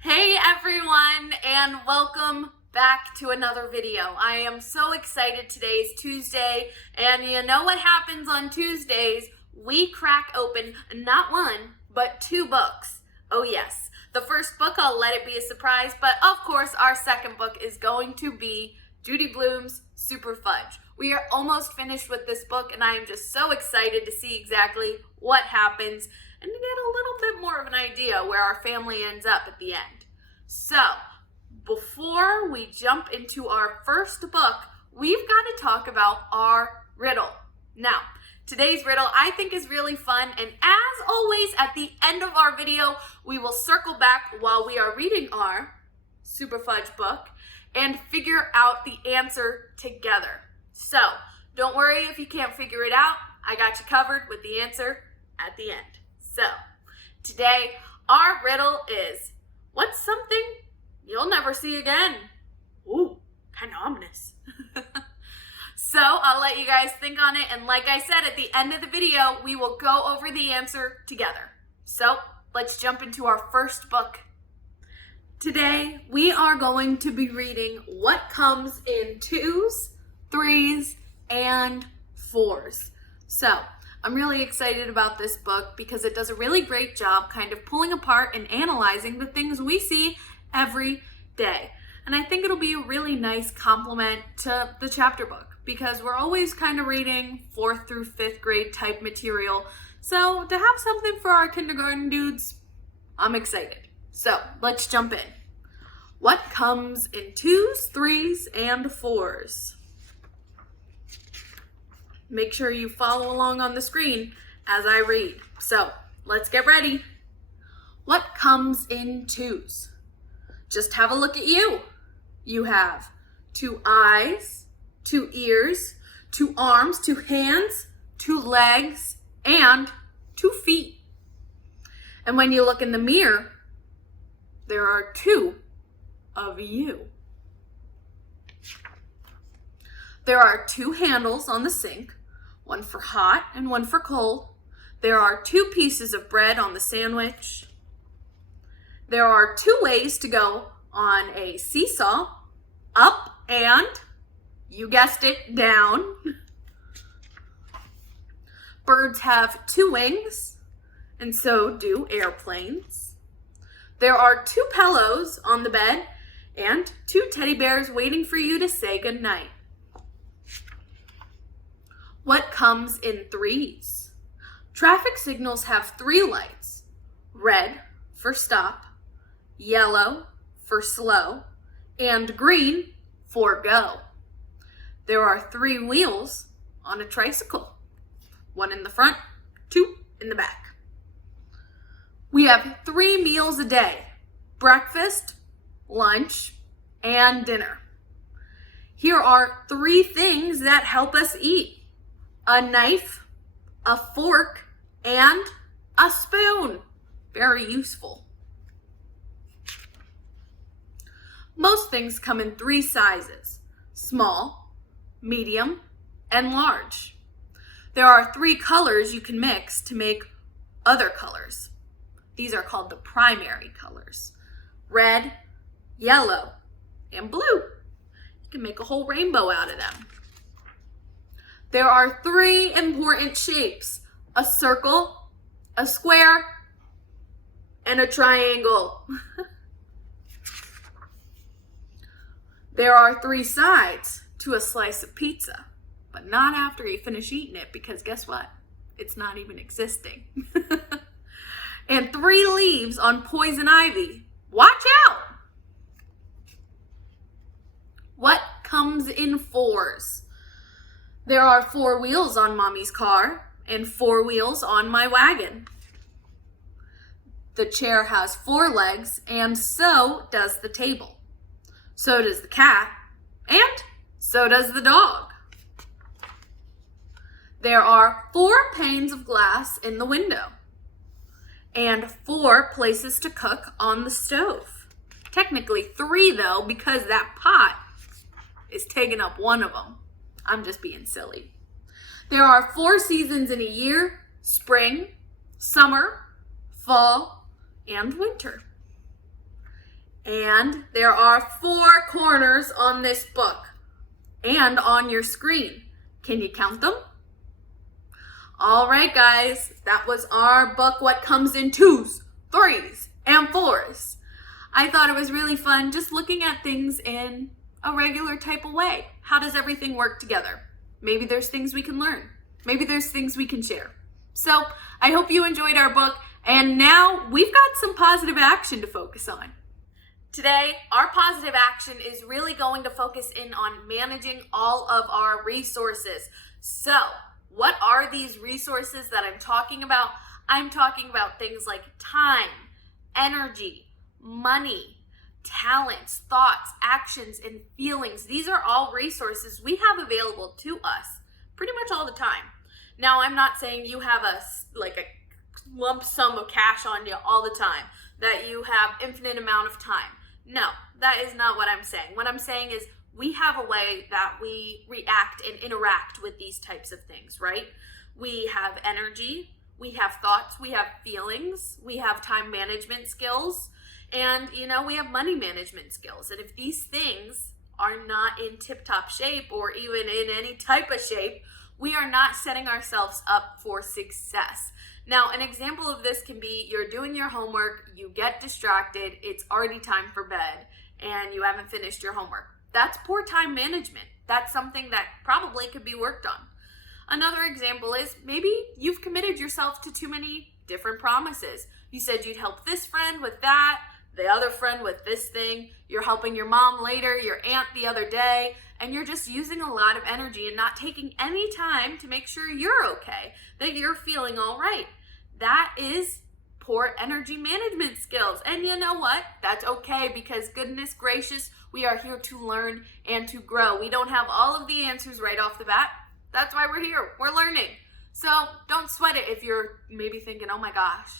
Hey everyone, and welcome back to another video. I am so excited. Today's Tuesday, and you know what happens on Tuesdays? We crack open not one, but two books. Oh yes, the first book, I'll let it be a surprise, but of course our second book is going to be Judy Blume's Super Fudge. We are almost finished with this book, and I am just so excited to see exactly what happens and to get a little bit more of an idea where our family ends up at the end. So, before we jump into our first book, we've got to talk about our riddle. Now, today's riddle I think is really fun, and as always, at the end of our video, we will circle back while we are reading our Super Fudge book and figure out the answer together. So, don't worry if you can't figure it out. I got you covered with the answer at the end. So, today, our riddle is, what's something you'll never see again? Ooh, kind of ominous. So, I'll let you guys think on it, and like I said, at the end of the video, we will go over the answer together. So, let's jump into our first book. Today, we are going to be reading What Comes in 2's, 3's, and 4's. So, I'm really excited about this book because it does a really great job kind of pulling apart and analyzing the things we see every day. And I think it'll be a really nice complement to the chapter book because we're always kind of reading 4th through 5th grade type material. So to have something for our kindergarten dudes, I'm excited. So let's jump in. What comes in 2's, 3's, and 4's? Make sure you follow along on the screen as I read. So, let's get ready. What comes in 2's? Just have a look at you. You have 2 eyes, 2 ears, 2 arms, 2 hands, 2 legs, and 2 feet. And when you look in the mirror, there are 2 of you. There are 2 handles on the sink, one for hot and one for cold. There are 2 pieces of bread on the sandwich. There are 2 ways to go on a seesaw, up and, you guessed it, down. Birds have 2 wings, and so do airplanes. There are 2 pillows on the bed and 2 teddy bears waiting for you to say goodnight. What comes in 3's? Traffic signals have 3 lights. Red for stop, yellow for slow, and green for go. There are 3 wheels on a tricycle. 1 in the front, 2 in the back. We have 3 meals a day: breakfast, lunch, and dinner. Here are 3 things that help us eat: a knife, a fork, and a spoon. Very useful. Most things come in 3 sizes: small, medium, and large. There are 3 colors you can mix to make other colors. These are called the primary colors: red, yellow, and blue. You can make a whole rainbow out of them. There are 3 important shapes: a circle, a square, and a triangle. There are 3 sides to a slice of pizza, but not after you finish eating it, because guess what? It's not even existing. And 3 leaves on poison ivy. Watch out! What comes in 4's? There are 4 wheels on Mommy's car and 4 wheels on my wagon. The chair has 4 legs, and so does the table. So does the cat, and so does the dog. There are 4 panes of glass in the window, and 4 places to cook on the stove. Technically 3 though, because that pot is taking up one of them. I'm just being silly. There are 4 seasons in a year: spring, summer, fall, and winter. And there are 4 corners on this book and on your screen. Can you count them? All right, guys, that was our book, What Comes in 2's, 3's, and 4's. I thought it was really fun just looking at things in a regular type of way. How does everything work together? Maybe there's things we can learn. Maybe there's things we can share. So I hope you enjoyed our book, and now we've got some positive action to focus on. Today, our positive action is really going to focus in on managing all of our resources. So, what are these resources that I'm talking about? I'm talking about things like time, energy, money, talents, thoughts, actions, and feelings. These are all resources we have available to us pretty much all the time. Now, I'm not saying you have a lump sum of cash on you all the time, that you have infinite amount of time. No, that is not what I'm saying. What I'm saying is we have a way that we react and interact with these types of things, right? We have energy, we have thoughts, we have feelings, we have time management skills, and we have money management skills. And if these things are not in tip-top shape or even in any type of shape, we are not setting ourselves up for success. Now, an example of this can be you're doing your homework, you get distracted, it's already time for bed, and you haven't finished your homework. That's poor time management. That's something that probably could be worked on. Another example is maybe you've committed yourself to too many different promises. You said you'd help this friend with that, the other friend with this thing, you're helping your mom later, your aunt the other day, and you're just using a lot of energy and not taking any time to make sure you're okay, that you're feeling all right. That is poor energy management skills. And you know what? That's okay, because goodness gracious, we are here to learn and to grow. We don't have all of the answers right off the bat. That's why we're here. We're learning. So don't sweat it if you're maybe thinking, oh my gosh,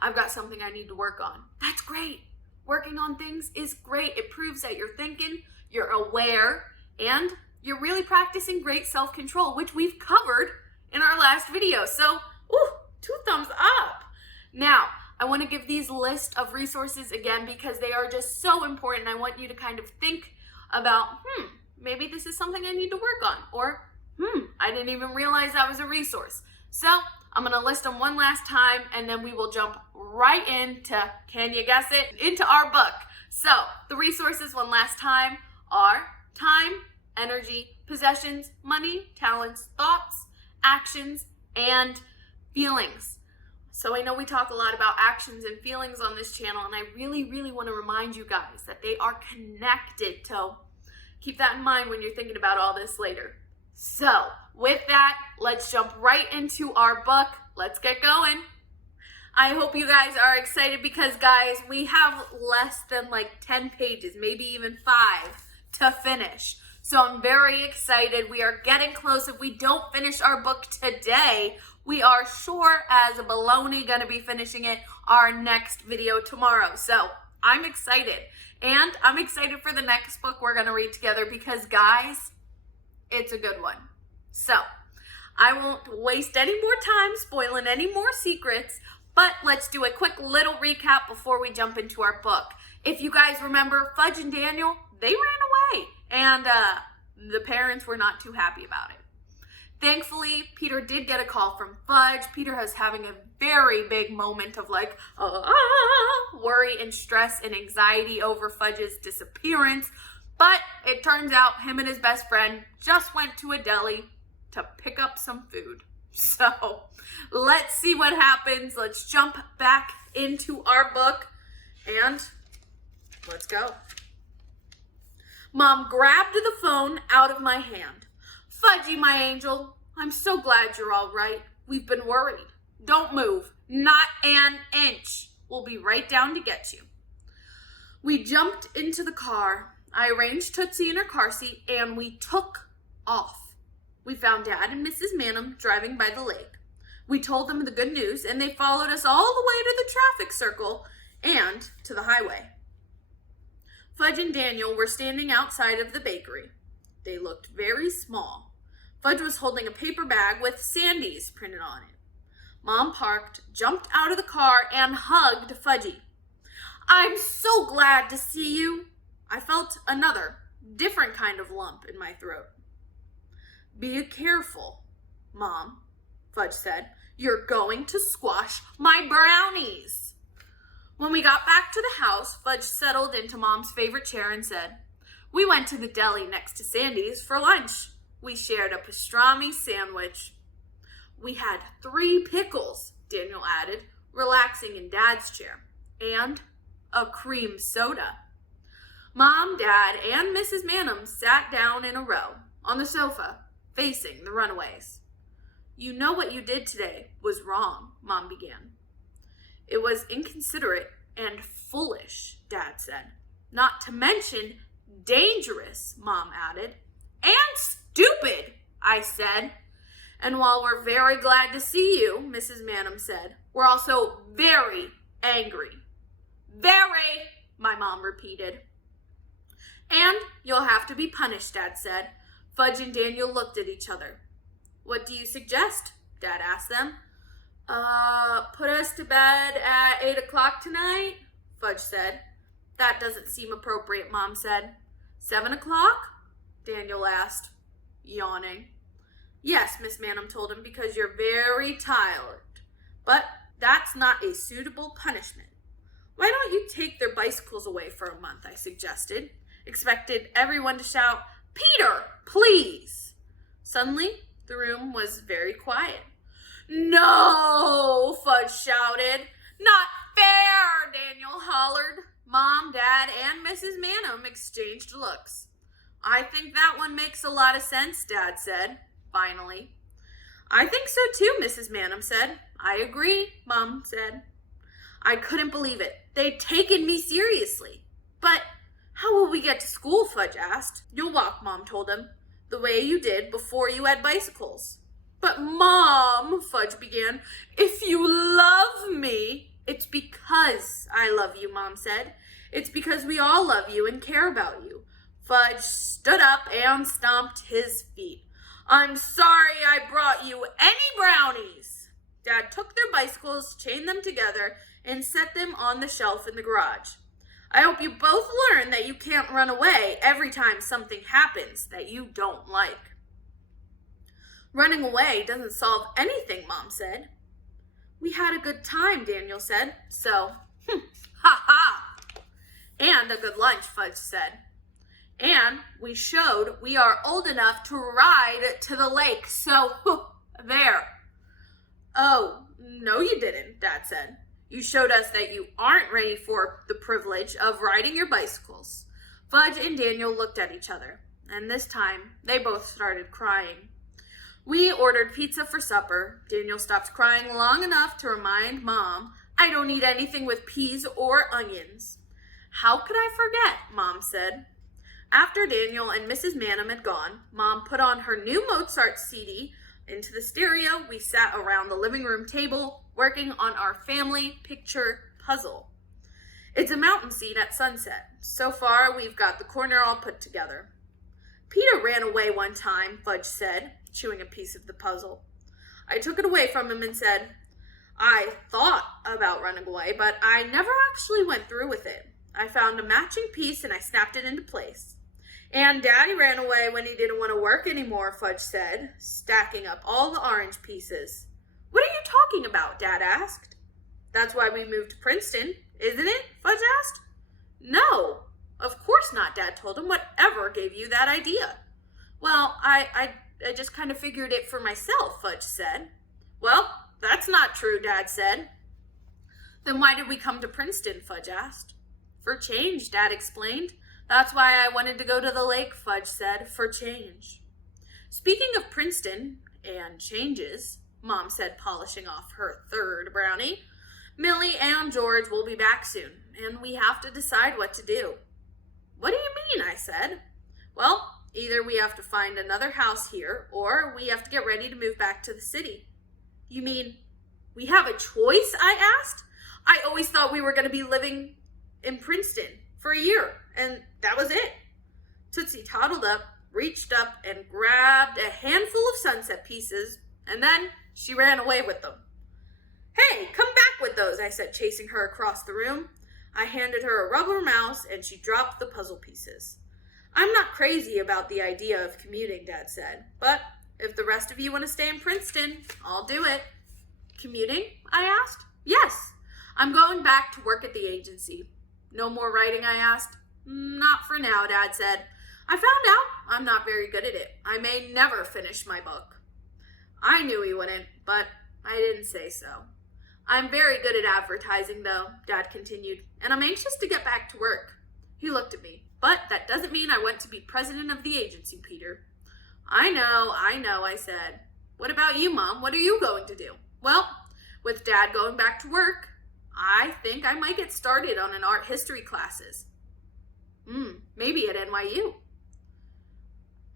I've got something I need to work on. That's great. Working on things is great. It proves that you're thinking, you're aware, and you're really practicing great self-control, which we've covered in our last video. So, 2 thumbs up. Now, I want to give these list of resources again because they are just so important. I want you to kind of think about, maybe this is something I need to work on, or I didn't even realize that was a resource. So I'm going to list them one last time, and then we will jump right into, can you guess it, into our book. So the resources one last time are time, energy, possessions, money, talents, thoughts, actions, and feelings. So I know we talk a lot about actions and feelings on this channel, and I really, really want to remind you guys that they are connected. So keep that in mind when you're thinking about all this later. So with that, let's jump right into our book. Let's get going. I hope you guys are excited because, guys, we have less than 10 pages, maybe even 5 to finish. So I'm very excited. We are getting close. If we don't finish our book today, we are sure as a baloney going to be finishing it our next video tomorrow. So I'm excited. And I'm excited for the next book we're going to read together because, guys, it's a good one. So I won't waste any more time spoiling any more secrets, but let's do a quick little recap before we jump into our book. If you guys remember, Fudge and Daniel, they ran away, and the parents were not too happy about it. Thankfully, Peter did get a call from Fudge. Peter is having a very big moment of worry and stress and anxiety over Fudge's disappearance. But it turns out him and his best friend just went to a deli to pick up some food. So let's see what happens. Let's jump back into our book and let's go. Mom grabbed the phone out of my hand. Fudgy, my angel, I'm so glad you're all right. We've been worried. Don't move, not an inch. We'll be right down to get you. We jumped into the car. I arranged Tootsie in her car seat and we took off. We found Dad and Mrs. Manham driving by the lake. We told them the good news and they followed us all the way to the traffic circle and to the highway. Fudge and Daniel were standing outside of the bakery. They looked very small. Fudge was holding a paper bag with Sandy's printed on it. Mom parked, jumped out of the car, and hugged Fudgy. I'm so glad to see you. I felt another, different kind of lump in my throat. Be careful, Mom, Fudge said. You're going to squash my brownies. When we got back to the house, Fudge settled into Mom's favorite chair and said, we went to the deli next to Sandy's for lunch. We shared a pastrami sandwich. We had 3 pickles, Daniel added, relaxing in Dad's chair, and a cream soda. Mom, Dad, and Mrs. Manum sat down in a row on the sofa, facing the runaways. You know what you did today was wrong, Mom began. It was inconsiderate and foolish, Dad said. Not to mention dangerous, Mom added. And stupid, I said. And while we're very glad to see you, Mrs. Manum said, we're also very angry. Very, my mom repeated. And you'll have to be punished, Dad said. Fudge and Daniel looked at each other. What do you suggest? Dad asked them. Put us to bed at 8 o'clock tonight, Fudge said. That doesn't seem appropriate, Mom said. 7 o'clock? Daniel asked, yawning. Yes, Miss Manum told him, because you're very tired. But that's not a suitable punishment. Why don't you take their bicycles away for a month, I suggested. Expected everyone to shout, Peter, please. Suddenly, the room was very quiet. No, Fudge shouted. Not fair, Daniel hollered. Mom, Dad, and Mrs. Manum exchanged looks. I think that one makes a lot of sense, Dad said, finally. I think so too, Mrs. Manum said. I agree, Mom said. I couldn't believe it. They'd taken me seriously. But how will we get to school, Fudge asked. You'll walk, Mom told him, the way you did before you had bicycles. But Mom, Fudge began, if you love me. It's because I love you, Mom said. It's because we all love you and care about you. Fudge stood up and stomped his feet. I'm sorry I brought you any brownies. Dad took their bicycles, chained them together, and set them on the shelf in the garage. I hope you both learn that you can't run away every time something happens that you don't like. Running away doesn't solve anything, Mom said. We had a good time, Daniel said. So, ha. And a good lunch, Fudge said. And we showed we are old enough to ride to the lake, so there. Oh, no you didn't, Dad said. You showed us that you aren't ready for the privilege of riding your bicycles. Fudge and Daniel looked at each other, and this time they both started crying. We ordered pizza for supper. Daniel stopped crying long enough to remind Mom, I don't eat anything with peas or onions. How could I forget, Mom said. After Daniel and Mrs. Manum had gone, Mom put on her new Mozart CD. Into the stereo, we sat around the living room table, working on our family picture puzzle. It's a mountain scene at sunset. So far, we've got the corner all put together. Peter ran away one time, Fudge said, chewing a piece of the puzzle. I took it away from him and said, I thought about running away, but I never actually went through with it. I found a matching piece and I snapped it into place. And Daddy ran away when he didn't want to work anymore, Fudge said, stacking up all the orange pieces. What are you talking about? Dad asked. That's why we moved to Princeton, isn't it? Fudge asked. No, of course not, Dad told him. Whatever gave you that idea? Well, I just kind of figured it for myself, Fudge said. Well, that's not true, Dad said. Then why did we come to Princeton? Fudge asked. For change, Dad explained. That's why I wanted to go to the lake, Fudge said, for change. Speaking of Princeton and changes, Mom said, polishing off her third brownie, Millie and George will be back soon, and we have to decide what to do. What do you mean? I said. Well, either we have to find another house here, or we have to get ready to move back to the city. You mean we have a choice? I asked. I always thought we were going to be living in Princeton for a year, and that was it. Tootsie toddled up, reached up, and grabbed a handful of sunset pieces, and then she ran away with them. Hey, come back with those, I said, chasing her across the room. I handed her a rubber mouse and she dropped the puzzle pieces. I'm not crazy about the idea of commuting, Dad said, but if the rest of you want to stay in Princeton, I'll do it. Commuting? I asked. Yes. I'm going back to work at the agency. No more writing, I asked. Not for now, Dad said. I found out I'm not very good at it. I may never finish my book. I knew he wouldn't, but I didn't say so. I'm very good at advertising, though, Dad continued, and I'm anxious to get back to work. He looked at me. But that doesn't mean I want to be president of the agency, Peter. I know, I said. What about you, Mom? What are you going to do? Well, with Dad going back to work, I think I might get started on an art history classes. Maybe at NYU.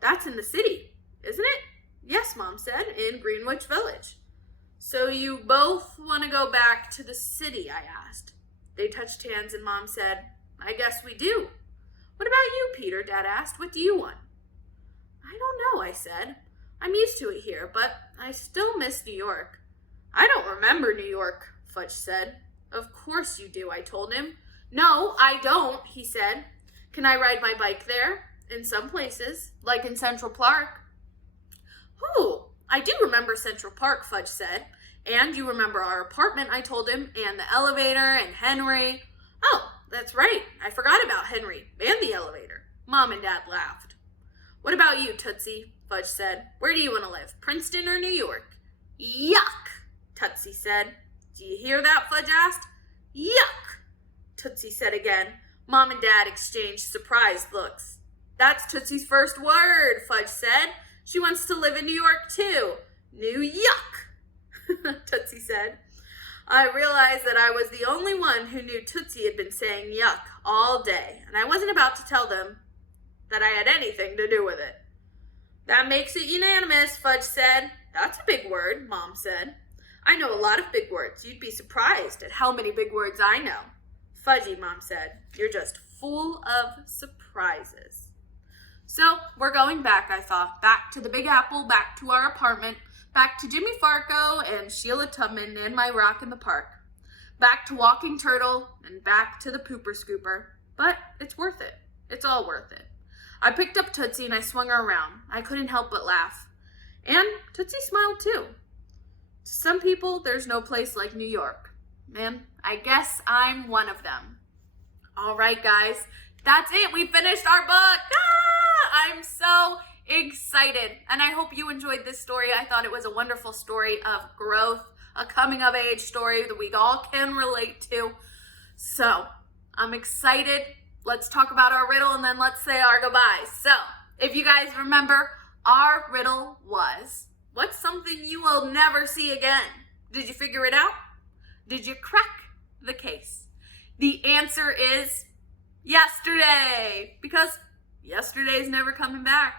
That's in the city, isn't it? Yes, Mom said, in Greenwich Village. So you both want to go back to the city, I asked. They touched hands and Mom said, I guess we do. What about you, Peter? Dad asked. What do you want? I don't know, I said. I'm used to it here, but I still miss New York. I don't remember New York, Fudge said. Of course you do, I told him. No, I don't, he said. Can I ride my bike there? In some places, like in Central Park. Oh, I do remember Central Park, Fudge said. And you remember our apartment, I told him, and the elevator and Henry. Oh, that's right. I forgot about Henry and the elevator. Mom and Dad laughed. What about you, Tootsie? Fudge said. Where do you want to live, Princeton or New York? Yuck, Tootsie said. Do you hear that? Fudge asked. Yuck, Tootsie said again. Mom and Dad exchanged surprised looks. That's Tootsie's first word, Fudge said. She wants to live in New York, too. New yuck, Tootsie said. I realized that I was the only one who knew Tootsie had been saying yuck all day, and I wasn't about to tell them that I had anything to do with it. That makes it unanimous, Fudge said. That's a big word, Mom said. I know a lot of big words. You'd be surprised at how many big words I know. Fudgy, Mom said. You're just full of surprises. So we're going back, I thought. Back to the Big Apple, back to our apartment, back to Jimmy Farco and Sheila Tubman and my rock in the park. Back to Walking Turtle and back to the Pooper Scooper. But it's worth it. It's all worth it. I picked up Tootsie and I swung her around. I couldn't help but laugh. And Tootsie smiled too. To some people, there's no place like New York. And I guess I'm one of them. All right, guys. That's it. We finished our book. I'm so excited. And I hope you enjoyed this story. I thought it was a wonderful story of growth, a coming of age story that we all can relate to. So I'm excited. Let's talk about our riddle and then let's say our goodbyes. So if you guys remember, our riddle was, what's something you will never see again? Did you figure it out? Did you crack the case? The answer is yesterday, because yesterday's never coming back.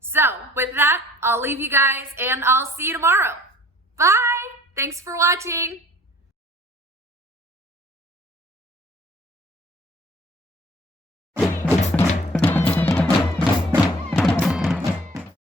So with that, I'll leave you guys and I'll see you tomorrow. Bye. Thanks for watching.